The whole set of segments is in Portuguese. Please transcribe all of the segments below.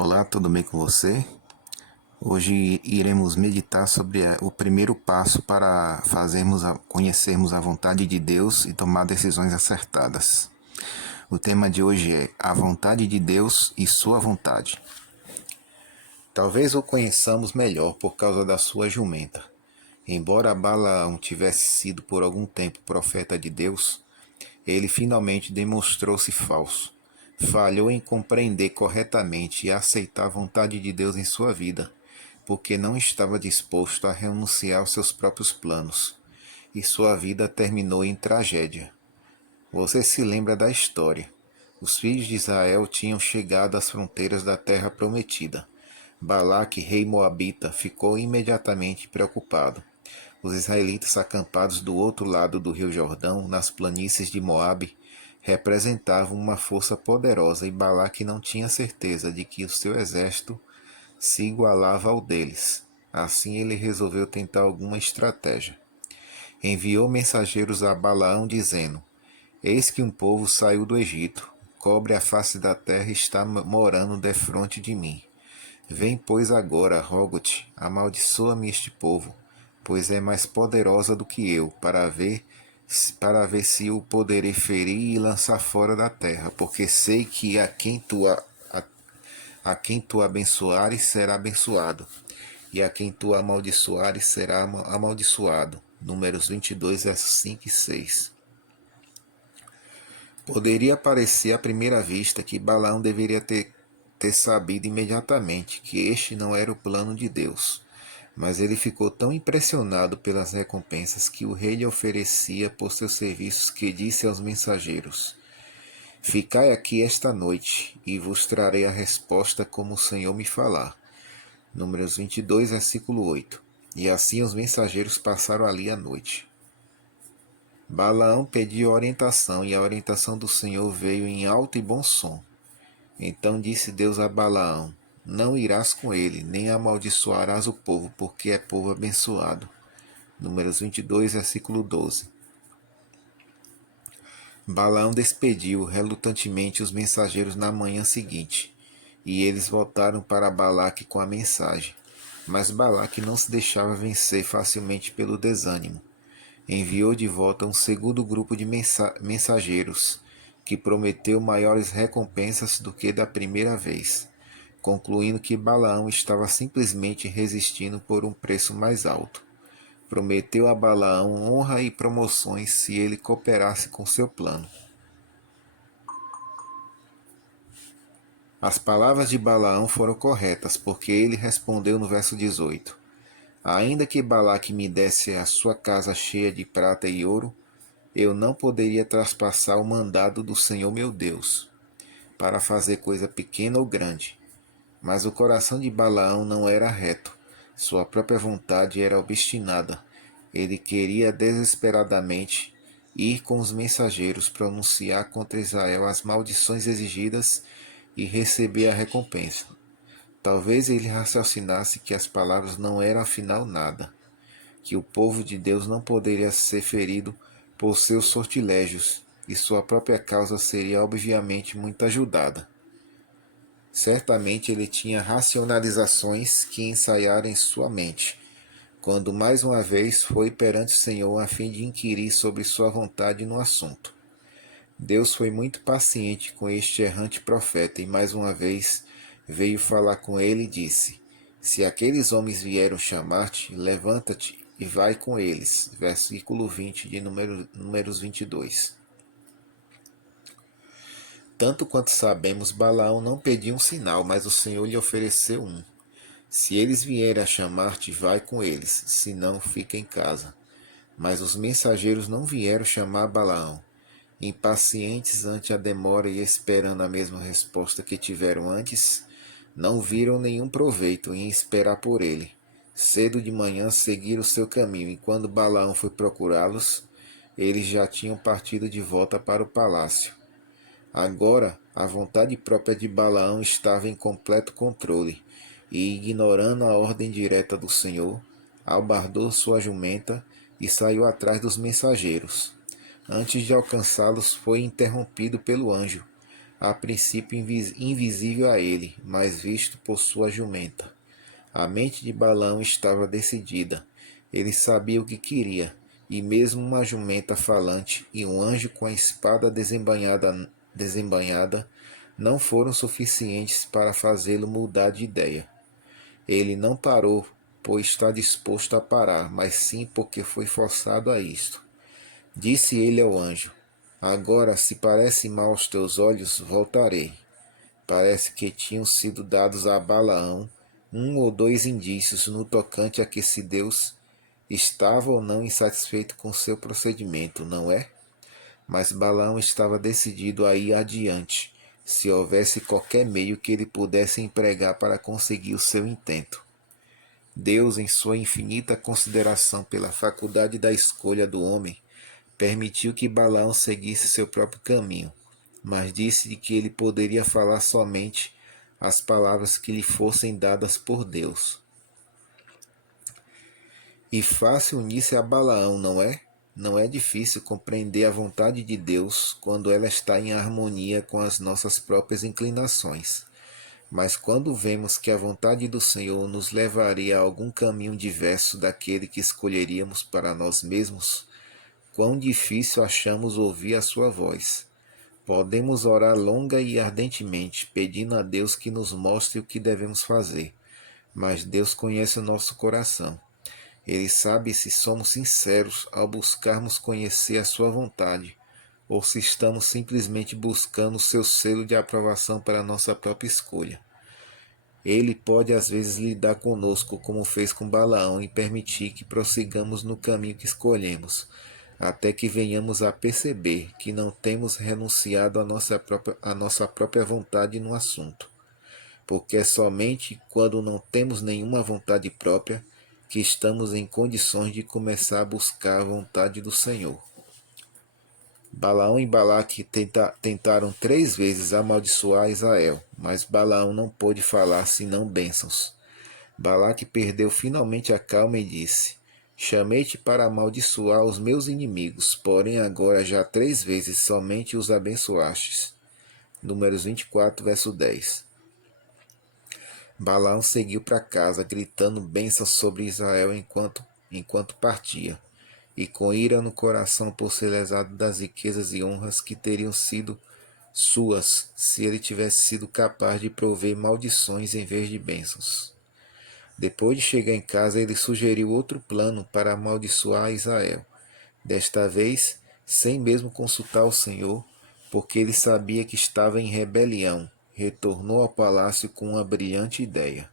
Olá, tudo bem com você? Hoje iremos meditar sobre o primeiro passo para conhecermos a vontade de Deus e tomar decisões acertadas. O tema de hoje é a vontade de Deus e sua vontade. Talvez o conheçamos melhor por causa da sua jumenta. Embora Balaão tivesse sido por algum tempo profeta de Deus, ele finalmente demonstrou-se falso. Falhou em compreender corretamente e aceitar a vontade de Deus em sua vida, porque não estava disposto a renunciar aos seus próprios planos, e sua vida terminou em tragédia. Você se lembra da história. Os filhos de Israel tinham chegado às fronteiras da terra prometida. Balaque, rei moabita, ficou imediatamente preocupado. Os israelitas acampados do outro lado do rio Jordão, nas planícies de Moabe, representavam uma força poderosa e Balaque não tinha certeza de que o seu exército se igualava ao deles. Assim ele resolveu tentar alguma estratégia. Enviou mensageiros a Balaão dizendo: Eis que um povo saiu do Egito, cobre a face da terra e está morando defronte de mim. Vem, pois, agora, rogo-te, amaldiçoa-me este povo, pois é mais poderosa do que eu, para ver se o poderei ferir e lançar fora da terra, porque sei que a quem tu abençoares será abençoado, e a quem tu amaldiçoares será amaldiçoado. Números 22, versos 5 e 6. Poderia parecer à primeira vista que Balaão deveria ter sabido imediatamente que este não era o plano de Deus, mas ele ficou tão impressionado pelas recompensas que o rei lhe oferecia por seus serviços que disse aos mensageiros: Ficai aqui esta noite, e vos trarei a resposta como o Senhor me falar. Números 22, versículo 8. E assim os mensageiros passaram ali a noite. Balaão pediu orientação, e a orientação do Senhor veio em alto e bom som. Então disse Deus a Balaão: Não irás com ele, nem amaldiçoarás o povo, porque é povo abençoado. Números 22, versículo 12. Balaão despediu relutantemente os mensageiros na manhã seguinte, e eles voltaram para Balaque com a mensagem. Mas Balaque não se deixava vencer facilmente pelo desânimo. Enviou de volta um segundo grupo de mensageiros, que prometeu maiores recompensas do que da primeira vez, concluindo que Balaão estava simplesmente resistindo por um preço mais alto. Prometeu a Balaão honra e promoções se ele cooperasse com seu plano. As palavras de Balaão foram corretas, porque ele respondeu no verso 18: Ainda que Balaque me desse a sua casa cheia de prata e ouro, eu não poderia traspassar o mandado do Senhor meu Deus, para fazer coisa pequena ou grande. Mas o coração de Balaão não era reto, sua própria vontade era obstinada. Ele queria desesperadamente ir com os mensageiros pronunciar contra Israel as maldições exigidas e receber a recompensa. Talvez ele raciocinasse que as palavras não eram afinal nada, que o povo de Deus não poderia ser ferido por seus sortilégios, e sua própria causa seria obviamente muito ajudada. Certamente ele tinha racionalizações que ensaiara em sua mente, quando mais uma vez foi perante o Senhor a fim de inquirir sobre sua vontade no assunto. Deus foi muito paciente com este errante profeta e mais uma vez veio falar com ele e disse: Se aqueles homens vieram chamar-te, levanta-te e vai com eles. Versículo 20 de Números 22. Tanto quanto sabemos, Balaão não pediu um sinal, mas o Senhor lhe ofereceu um. Se eles vierem a chamar-te, vai com eles, se não, fica em casa. Mas os mensageiros não vieram chamar Balaão. Impacientes ante a demora e esperando a mesma resposta que tiveram antes, não viram nenhum proveito em esperar por ele. Cedo de manhã seguiram o seu caminho, e quando Balaão foi procurá-los, eles já tinham partido de volta para o palácio. Agora, a vontade própria de Balaão estava em completo controle, e, ignorando a ordem direta do Senhor, albardou sua jumenta e saiu atrás dos mensageiros. Antes de alcançá-los, foi interrompido pelo anjo. a princípio invisível a ele, mas visto por sua jumenta. A mente de Balaão estava decidida. Ele sabia o que queria, e mesmo uma jumenta falante e um anjo com a espada desembainhada não foram suficientes para fazê-lo mudar de ideia. Ele não parou por estar disposto a parar, mas sim porque foi forçado a isto. Disse ele ao anjo: Agora, se parece mal aos teus olhos, voltarei. Parece que tinham sido dados a Balaão um ou dois indícios no tocante a que se Deus estava ou não insatisfeito com seu procedimento, não é? Mas Balaão estava decidido a ir adiante, se houvesse qualquer meio que ele pudesse empregar para conseguir o seu intento. Deus, em sua infinita consideração pela faculdade da escolha do homem, permitiu que Balaão seguisse seu próprio caminho, mas disse-lhe que ele poderia falar somente as palavras que lhe fossem dadas por Deus. E fácil unir-se a Balaão, não é? Não é difícil compreender a vontade de Deus quando ela está em harmonia com as nossas próprias inclinações. Mas quando vemos que a vontade do Senhor nos levaria a algum caminho diverso daquele que escolheríamos para nós mesmos, quão difícil achamos ouvir a sua voz. Podemos orar longa e ardentemente, pedindo a Deus que nos mostre o que devemos fazer, mas Deus conhece o nosso coração. Ele sabe se somos sinceros ao buscarmos conhecer a sua vontade, ou se estamos simplesmente buscando o seu selo de aprovação para a nossa própria escolha. Ele pode às vezes lidar conosco como fez com Balaão e permitir que prossigamos no caminho que escolhemos, até que venhamos a perceber que não temos renunciado à nossa própria vontade no assunto. Porque é somente quando não temos nenhuma vontade própria que estamos em condições de começar a buscar a vontade do Senhor. Balaão e Balaque tentaram 3 vezes amaldiçoar Israel, mas Balaão não pôde falar senão bênçãos. Balaque perdeu finalmente a calma e disse: Chamei-te para amaldiçoar os meus inimigos, porém agora já 3 vezes somente os abençoastes. Números 24, verso 10. Balaão seguiu para casa, gritando bênçãos sobre Israel enquanto partia, e com ira no coração por ser lesado das riquezas e honras que teriam sido suas, se ele tivesse sido capaz de prover maldições em vez de bênçãos. Depois de chegar em casa, ele sugeriu outro plano para amaldiçoar Israel, desta vez sem mesmo consultar o Senhor, porque ele sabia que estava em rebelião. Retornou ao palácio com uma brilhante ideia.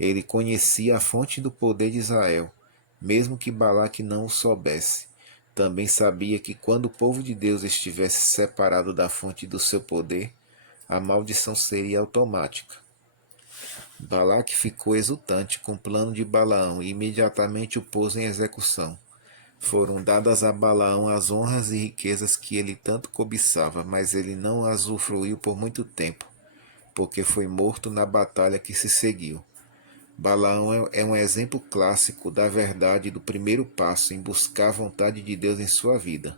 Ele conhecia a fonte do poder de Israel, mesmo que Balaque não o soubesse. Também sabia que quando o povo de Deus estivesse separado da fonte do seu poder, a maldição seria automática. Balaque ficou exultante com o plano de Balaão e imediatamente o pôs em execução. Foram dadas a Balaão as honras e riquezas que ele tanto cobiçava, mas ele não as usufruiu por muito tempo, porque foi morto na batalha que se seguiu. Balaão é um exemplo clássico da verdade do primeiro passo em buscar a vontade de Deus em sua vida.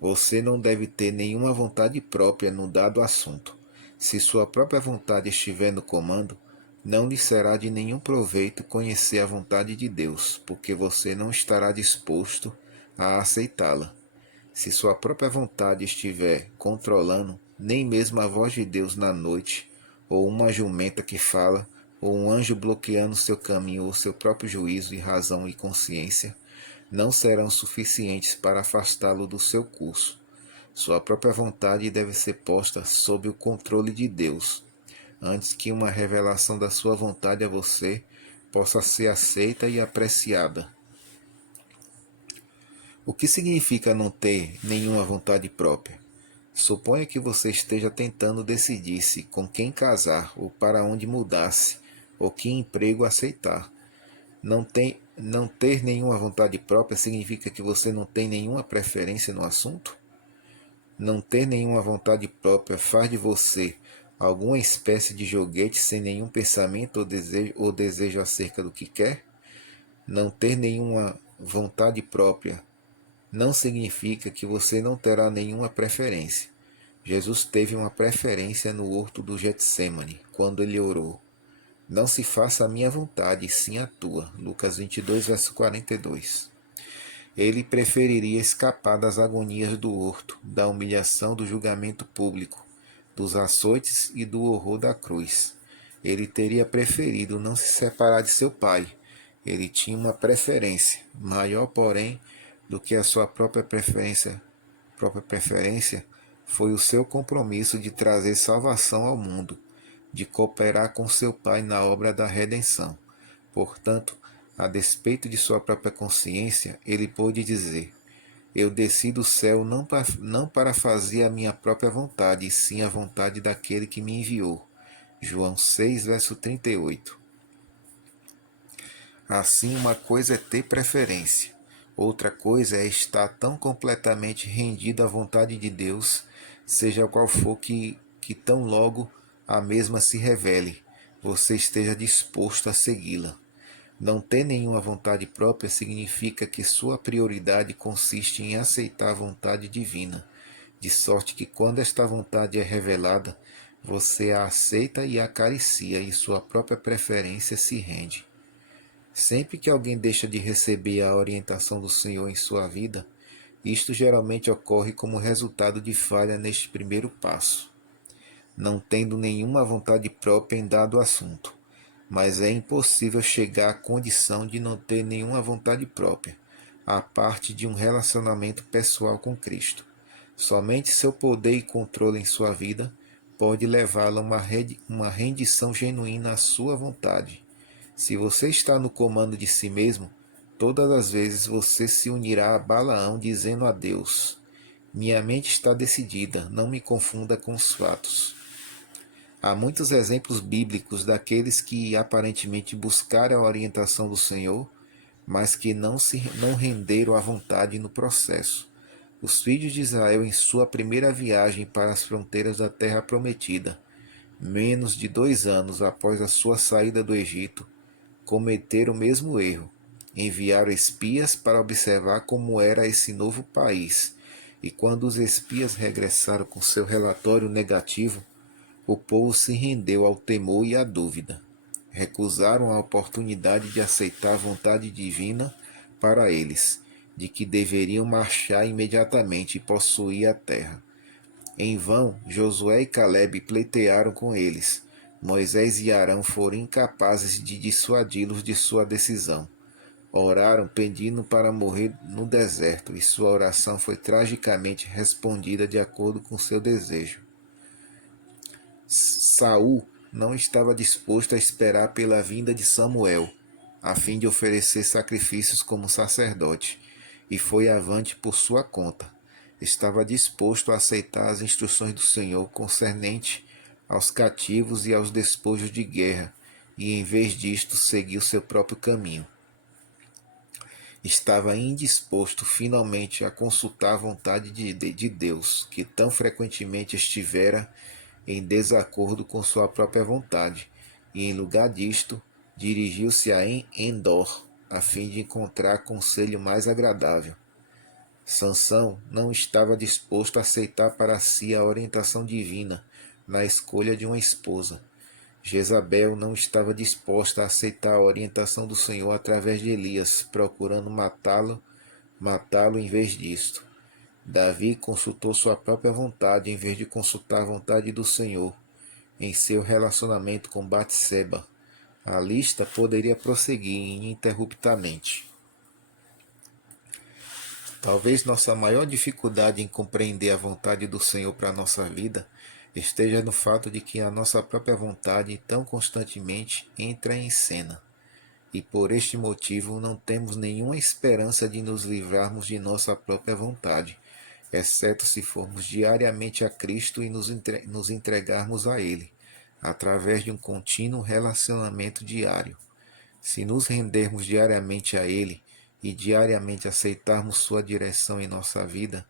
Você não deve ter nenhuma vontade própria no dado assunto. Se sua própria vontade estiver no comando, não lhe será de nenhum proveito conhecer a vontade de Deus, porque você não estará disposto a aceitá-la. Se sua própria vontade estiver controlando, nem mesmo a voz de Deus na noite, ou uma jumenta que fala, ou um anjo bloqueando seu caminho, ou seu próprio juízo e razão e consciência, não serão suficientes para afastá-lo do seu curso. Sua própria vontade deve ser posta sob o controle de Deus, antes que uma revelação da sua vontade a você possa ser aceita e apreciada. O que significa não ter nenhuma vontade própria? Suponha que você esteja tentando decidir-se com quem casar, ou para onde mudar-se, ou que emprego aceitar. Não ter nenhuma vontade própria significa que você não tem nenhuma preferência no assunto? Não ter nenhuma vontade própria faz de você alguma espécie de joguete sem nenhum pensamento ou desejo acerca do que quer? Não ter nenhuma vontade própria não significa que você não terá nenhuma preferência. Jesus teve uma preferência no horto do Getsêmani, quando ele orou: Não se faça a minha vontade, sim a tua. Lucas 22, verso 42. Ele preferiria escapar das agonias do horto, da humilhação do julgamento público, dos açoites e do horror da cruz. Ele teria preferido não se separar de seu pai. Ele tinha uma preferência, maior, porém, do que a sua própria preferência foi o seu compromisso de trazer salvação ao mundo, de cooperar com seu pai na obra da redenção. Portanto, a despeito de sua própria consciência, ele pôde dizer: Eu desci do céu não para fazer a minha própria vontade, e sim a vontade daquele que me enviou. João 6, verso 38. Assim, uma coisa é ter preferência, outra coisa é estar tão completamente rendido à vontade de Deus, seja qual for que tão logo a mesma se revele, você esteja disposto a segui-la. Não ter nenhuma vontade própria significa que sua prioridade consiste em aceitar a vontade divina, de sorte que quando esta vontade é revelada, você a aceita e acaricia, e sua própria preferência se rende. Sempre que alguém deixa de receber a orientação do Senhor em sua vida, isto geralmente ocorre como resultado de falha neste primeiro passo, não tendo nenhuma vontade própria em dado assunto. Mas é impossível chegar à condição de não ter nenhuma vontade própria, à parte de um relacionamento pessoal com Cristo. Somente seu poder e controle em sua vida pode levá-la a uma rendição genuína à sua vontade. Se você está no comando de si mesmo, todas as vezes você se unirá a Balaão dizendo a Deus: Minha mente está decidida, não me confunda com os fatos. Há muitos exemplos bíblicos daqueles que aparentemente buscaram a orientação do Senhor, mas que não renderam à vontade no processo. Os filhos de Israel, em sua primeira viagem para as fronteiras da Terra Prometida, menos de 2 anos após a sua saída do Egito, cometeram o mesmo erro. Enviaram espias para observar como era esse novo país, e quando os espias regressaram com seu relatório negativo, o povo se rendeu ao temor e à dúvida. Recusaram a oportunidade de aceitar a vontade divina para eles, de que deveriam marchar imediatamente e possuir a terra. Em vão, Josué e Caleb pleitearam com eles. Moisés e Arão foram incapazes de dissuadi-los de sua decisão. Oraram pedindo para morrer no deserto, e sua oração foi tragicamente respondida de acordo com seu desejo. Saul não estava disposto a esperar pela vinda de Samuel, a fim de oferecer sacrifícios como sacerdote, e foi avante por sua conta. Estava disposto a aceitar as instruções do Senhor concernente aos cativos e aos despojos de guerra, e em vez disto seguiu seu próprio caminho. Estava indisposto finalmente a consultar a vontade de Deus, que tão frequentemente estivera em desacordo com sua própria vontade, e em lugar disto, dirigiu-se a Endor, a fim de encontrar conselho mais agradável. Sansão não estava disposto a aceitar para si a orientação divina na escolha de uma esposa. Jezabel não estava disposta a aceitar a orientação do Senhor através de Elias, procurando matá-lo em vez disto. Davi consultou sua própria vontade em vez de consultar a vontade do Senhor em seu relacionamento com Batseba. A lista poderia prosseguir ininterruptamente. Talvez nossa maior dificuldade em compreender a vontade do Senhor para a nossa vida esteja no fato de que a nossa própria vontade tão constantemente entra em cena, e por este motivo não temos nenhuma esperança de nos livrarmos de nossa própria vontade, exceto se formos diariamente a Cristo e nos entregarmos a Ele, através de um contínuo relacionamento diário. Se nos rendermos diariamente a Ele e diariamente aceitarmos Sua direção em nossa vida,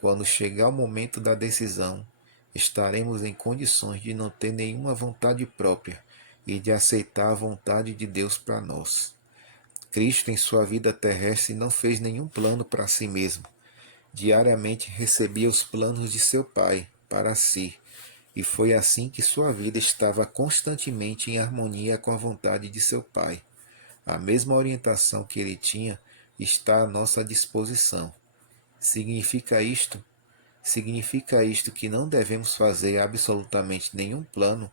quando chegar o momento da decisão, estaremos em condições de não ter nenhuma vontade própria e de aceitar a vontade de Deus para nós. Cristo, em sua vida terrestre, não fez nenhum plano para si mesmo. Diariamente recebia os planos de seu Pai, para si, e foi assim que sua vida estava constantemente em harmonia com a vontade de seu Pai. A mesma orientação que ele tinha está à nossa disposição. Significa isto? Significa isto que não devemos fazer absolutamente nenhum plano,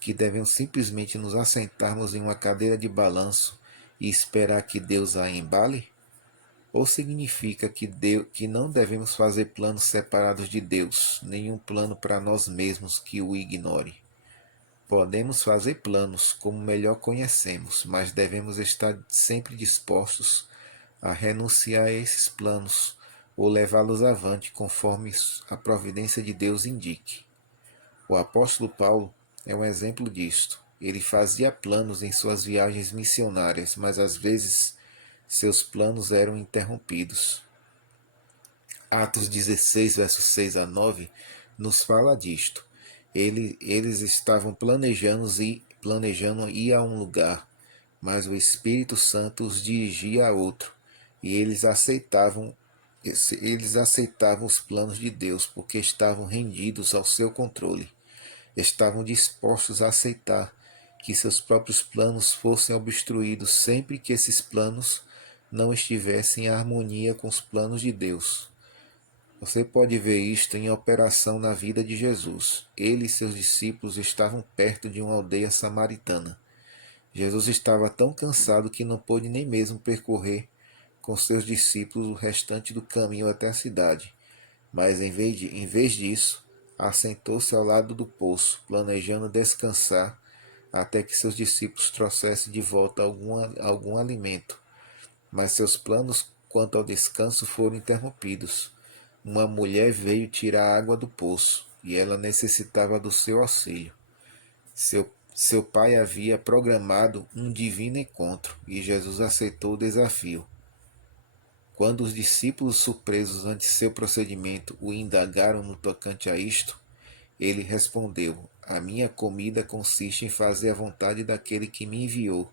que devemos simplesmente nos assentarmos em uma cadeira de balanço e esperar que Deus a embale? Ou significa que não devemos fazer planos separados de Deus, nenhum plano para nós mesmos que o ignore? Podemos fazer planos como melhor conhecemos, mas devemos estar sempre dispostos a renunciar a esses planos ou levá-los avante conforme a providência de Deus indique. O apóstolo Paulo é um exemplo disto. Ele fazia planos em suas viagens missionárias, mas às vezes seus planos eram interrompidos. Atos 16, versos 6 a 9, nos fala disto. Eles estavam planejando ir a um lugar, mas o Espírito Santo os dirigia a outro, e eles aceitavam os planos de Deus porque estavam rendidos ao seu controle. Estavam dispostos a aceitar que seus próprios planos fossem obstruídos sempre que esses planos não estivessem em harmonia com os planos de Deus. Você pode ver isto em operação na vida de Jesus. Ele e seus discípulos estavam perto de uma aldeia samaritana. Jesus estava tão cansado que não pôde nem mesmo percorrer com seus discípulos o restante do caminho até a cidade. Mas em vez disso, assentou-se ao lado do poço, planejando descansar até que seus discípulos trouxessem de volta algum alimento. Mas seus planos quanto ao descanso foram interrompidos. Uma mulher veio tirar a água do poço, e ela necessitava do seu auxílio. Seu pai havia programado um divino encontro, e Jesus aceitou o desafio. Quando os discípulos, surpresos ante seu procedimento, o indagaram no tocante a isto, ele respondeu: A minha comida consiste em fazer a vontade daquele que me enviou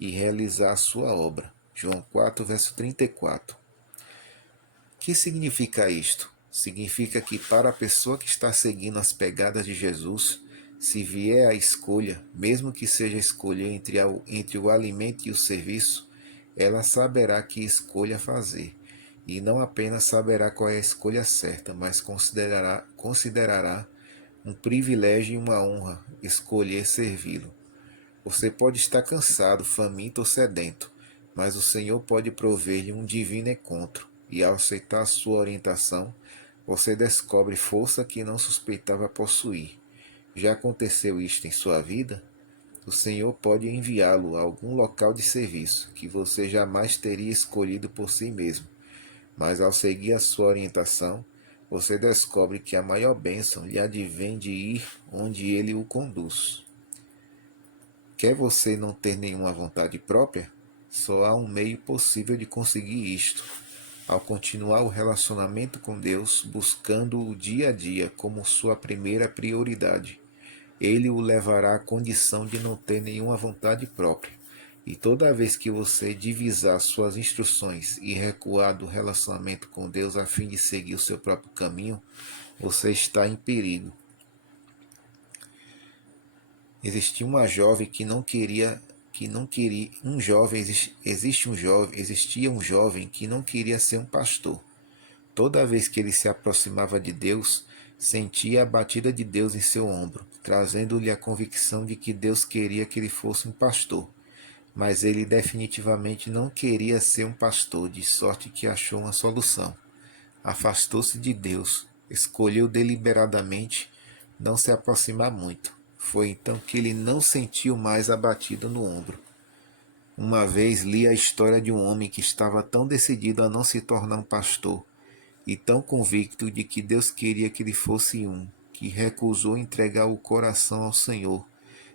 e realizar a sua obra. João 4, verso 34. O que significa isto? Significa que para a pessoa que está seguindo as pegadas de Jesus, se vier a escolha, mesmo que seja a escolha entre o alimento e o serviço, ela saberá que escolha fazer. E não apenas saberá qual é a escolha certa, mas considerará um privilégio e uma honra escolher servi-lo. Você pode estar cansado, faminto ou sedento, mas o Senhor pode prover-lhe um divino encontro, e ao aceitar a sua orientação, você descobre força que não suspeitava possuir. Já aconteceu isto em sua vida? O Senhor pode enviá-lo a algum local de serviço que você jamais teria escolhido por si mesmo, mas ao seguir a sua orientação, você descobre que a maior bênção lhe advém de ir onde ele o conduz. Quer você não ter nenhuma vontade própria? Só há um meio possível de conseguir isto. Ao continuar o relacionamento com Deus, buscando-o dia a dia como sua primeira prioridade, ele o levará à condição de não ter nenhuma vontade própria. E toda vez que você divisar suas instruções e recuar do relacionamento com Deus a fim de seguir o seu próprio caminho, você está em perigo. Existia uma jovem existia um jovem que não queria ser um pastor. Toda vez que ele se aproximava de Deus, sentia a batida de Deus em seu ombro, trazendo-lhe a convicção de que Deus queria que ele fosse um pastor. Mas ele definitivamente não queria ser um pastor, de sorte que achou uma solução. Afastou-se de Deus, escolheu deliberadamente não se aproximar muito. Foi então que ele não sentiu mais a batida no ombro. Uma vez li a história de um homem que estava tão decidido a não se tornar um pastor e tão convicto de que Deus queria que ele fosse um, que recusou entregar o coração ao Senhor,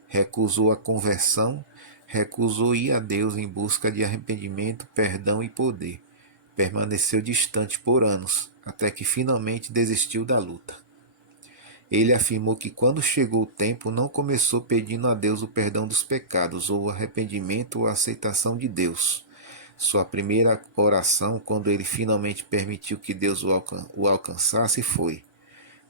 recusou a conversão, recusou ir a Deus em busca de arrependimento, perdão e poder. Permaneceu distante por anos, até que finalmente desistiu da luta. Ele afirmou que quando chegou o tempo não começou pedindo a Deus o perdão dos pecados, ou o arrependimento ou a aceitação de Deus. Sua primeira oração, quando ele finalmente permitiu que Deus o alcançasse, foi: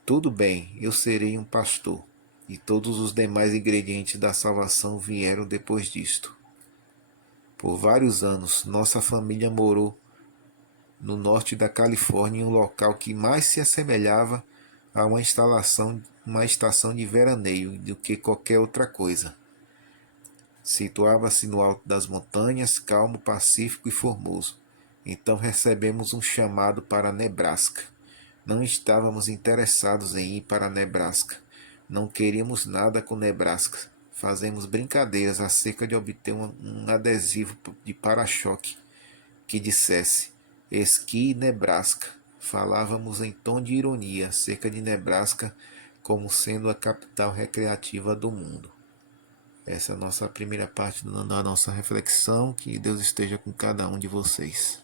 Tudo bem, eu serei um pastor. E todos os demais ingredientes da salvação vieram depois disto. Por vários anos, nossa família morou no norte da Califórnia, em um local que mais se assemelhava a uma estação de veraneio do que qualquer outra coisa. Situava-se no alto das montanhas, calmo, pacífico e formoso. Então recebemos um chamado para Nebraska. Não estávamos interessados em ir para Nebraska. Não queríamos nada com Nebraska. Fazemos brincadeiras acerca de obter um adesivo de para-choque que dissesse Esqui Nebraska. Falávamos em tom de ironia acerca de Nebraska como sendo a capital recreativa do mundo. Essa é a nossa primeira parte da nossa reflexão. Que Deus esteja com cada um de vocês.